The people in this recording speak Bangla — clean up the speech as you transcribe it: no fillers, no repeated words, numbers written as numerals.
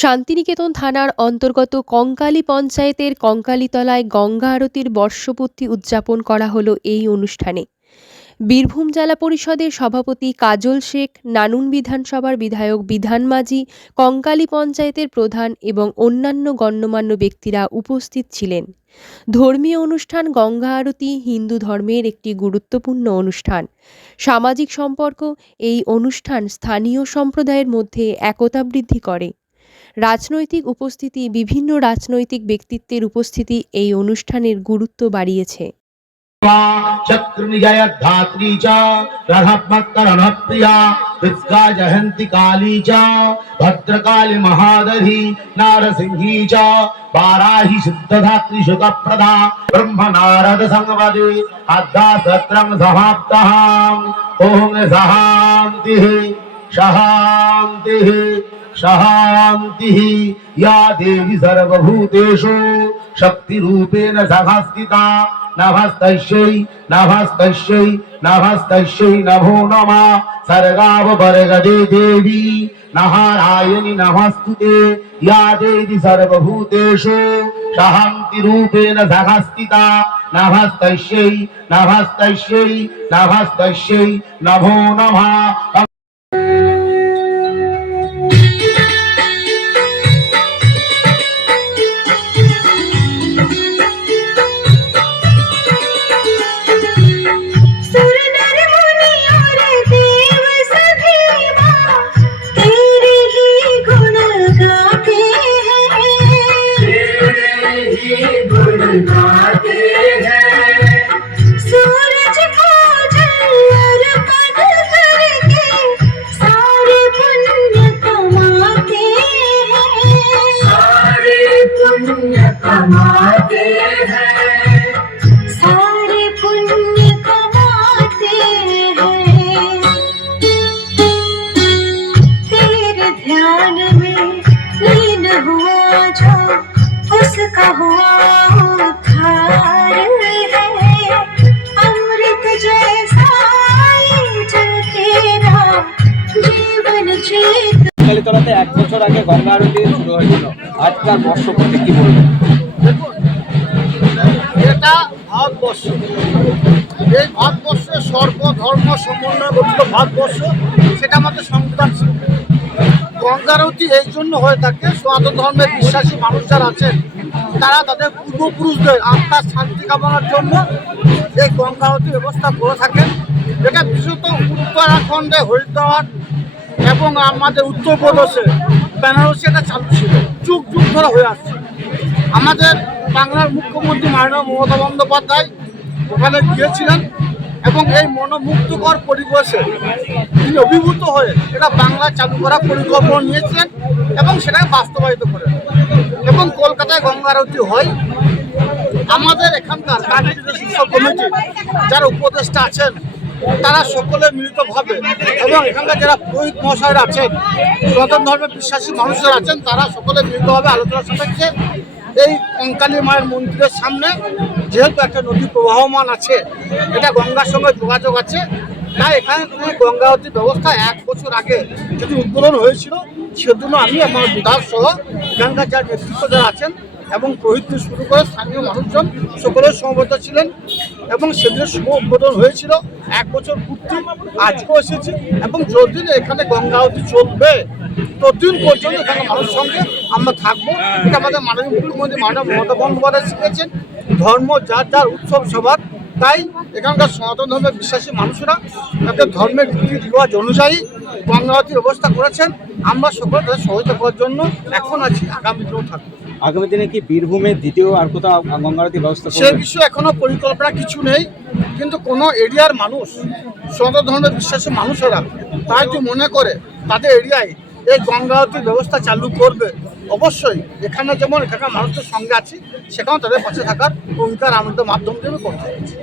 শান্তিনিকেতন থানার অন্তর্গত কঙ্কালী পঞ্চায়েতের কঙ্কালীতলায় গঙ্গা আরতির বর্ষপূর্তি উদযাপন করা হলো এই অনুষ্ঠানে। বীরভূম জেলা পরিষদের সভাপতি কাজল শেখ, নানুন বিধানসভার বিধায়ক বিধান মাঝি, কঙ্কালী পঞ্চায়েতের প্রধান এবং অন্যান্য গণ্যমান্য ব্যক্তিরা উপস্থিত ছিলেন। ধর্মীয় অনুষ্ঠান গঙ্গা আরতি হিন্দু ধর্মের একটি গুরুত্বপূর্ণ অনুষ্ঠান। সামাজিক সম্পর্ক এই অনুষ্ঠান স্থানীয় সম্প্রদায়ের মধ্যে একতা বৃদ্ধি করে। রাজনৈতিক উপস্থিতি, বিভিন্ন রাজনৈতিক ব্যক্তিত্বের উপস্থিতি এই অনুষ্ঠানের গুরুত্ব বাড়িয়েছে। चक्रनिजयधात्री च रणभक्तरणप्रिया दुर्गा जयंती काली च भद्रकाली महादरी नारसिंही च वाराही सिद्धधात्री सुखप्रदा ब्रह्म नारद संगमदे अद्धासत्रं समाप्तः। ओम शान्तिः शान्तिः शान्तिः। या देवी सर्वभूतेषु शक्तिरूपेण संस्थिता नभस्तस्यै नभस्तस्यै नभस्तस्यै नमो नमः। सर्गाववर्गदे देवी नारायणी नमस्तुते। या देवी सर्वभूतेषु शान्तिरूपेण संस्थिता नभस्तस्यै नभस्तस्यै नभस्तस्यै नमो नमः। सूरज को जल अर्पण करके सारे पुण्य कमाते हैं, सारे पुण्य कमाते हैं, सारे पुण्य कमाते हैं। तेरे ध्यान में लीन हुआ जो उसका हुआ उद्धार है। अमृत जैसा ये जल तेरा जीवन जीत। কঙ্কালীতলাতে 1 বছর আগে গঙ্গা আরতি শুরু হয়েছিল, আজকাল বর্ষপূর্তি কি বলবেন? এটা ভারতবর্ষ, এই ভারতবর্ষের সর্বধর্ম সমন্বয় গঠিত ভারতবর্ষ, সেটা আমাদের সংবিধান ছিল। গঙ্গা আরতি এই জন্য হয়ে থাকে, সনাতন ধর্মের বিশ্বাসী মানুষ যারা আছেন তারা তাদের পূর্বপুরুষদের আত্মার শান্তি কামনার জন্য এই গঙ্গা আরতির ব্যবস্থা করে থাকেন। এটা বিশেষত উত্তরাখণ্ডে হরিদ্বার এবং আমাদের উত্তরপ্রদেশে বেনারসে এটা চালু ছিল, যুগ যুগ ধরে হয়ে আসছে। আমাদের বাংলার মুখ্যমন্ত্রী মাননীয় মমতা বন্দ্যোপাধ্যায় ওখানে গিয়েছিলেন এবং এই মনোমুগ্ধকর পরিবেশে তিনি অভিভূত হয়ে এটা বাংলা চালু করার পরিকল্পনা নিয়েছিলেন এবং সেটাকে বাস্তবায়িত করেন। এবং কলকাতায় গঙ্গা আরতি হয়। আমাদের এখানকার কার্যকরী শীর্ষ কমিটি যারা উপদেষ্টা আছেন তারা সকলে মিলিতভাবে এবং এখানকার যারা পুরোহিত মহাশয়রা আছেন, সনাতন ধর্মের বিশ্বাসী মানুষরা আছেন, তারা সকলে মিলিতভাবে আলোচনা সাপেক্ষে এই কঙ্কালী মায়ের মন্দিরের সামনে যেহেতু একটা নদী প্রবাহমান আছে, এটা গঙ্গার সঙ্গে যোগাযোগ আছে, তাই এখানে গঙ্গা আরতির ব্যবস্থা 1 বছর আগে যদি উদ্বোধন হয়েছিল, সেজন্য আমি আমার বিধায়ক সহ এখানকার যারা নেতৃত্ব যারা আছেন এবং পুরোহিত শুরু করে স্থানীয় মানুষজন সকলের সমবেত ছিলেন এবং সেদিনের শুভ উদ্বোধন হয়েছিল। 1 বছর পূর্তি আজকেও এসেছি এবং যতদিন এখানে গঙ্গা আরতি চলবে ততদিন পর্যন্ত এখানে মানুষের সঙ্গে আমরা থাকবো। এটা আমাদের মাননীয় মুখ্যমন্ত্রী মাননীয় মমতা বন্দ্যোপাধ্যায় শিখেছেন, ধর্ম যার যার উৎসব সবার, তাই এখানকার সনাতন ধর্মের বিশ্বাসী মানুষরা তাদের ধর্মের রীতি রিওয়াজ অনুযায়ী গঙ্গা আরতির ব্যবস্থা করেছেন। আমরা সকলে তাদের সহযোগিতা করার জন্য এখন আছি, আগামী দিনেও থাকবো। আগামী দিনে কি বীরভূমে দ্বিতীয় আর কোথাও গঙ্গা আরতির ব্যবস্থা সে বিষয়ে এখনো পরিকল্পনা কিছু নেই, কিন্তু কোনো এরিয়ার মানুষ, সনাতন ধর্মের বিশ্বাসী মানুষেরা তাই যদি মনে করে তাদের এরিয়ায় এই গঙ্গা আরতির ব্যবস্থা চালু করবে, অবশ্যই এখানে যেমন এখানকার মানুষদের সঙ্গে আছি, সেখানেও তাদের পাশে থাকার অঙ্গীকার আমাদের মাধ্যম দিয়ে করতে হচ্ছে।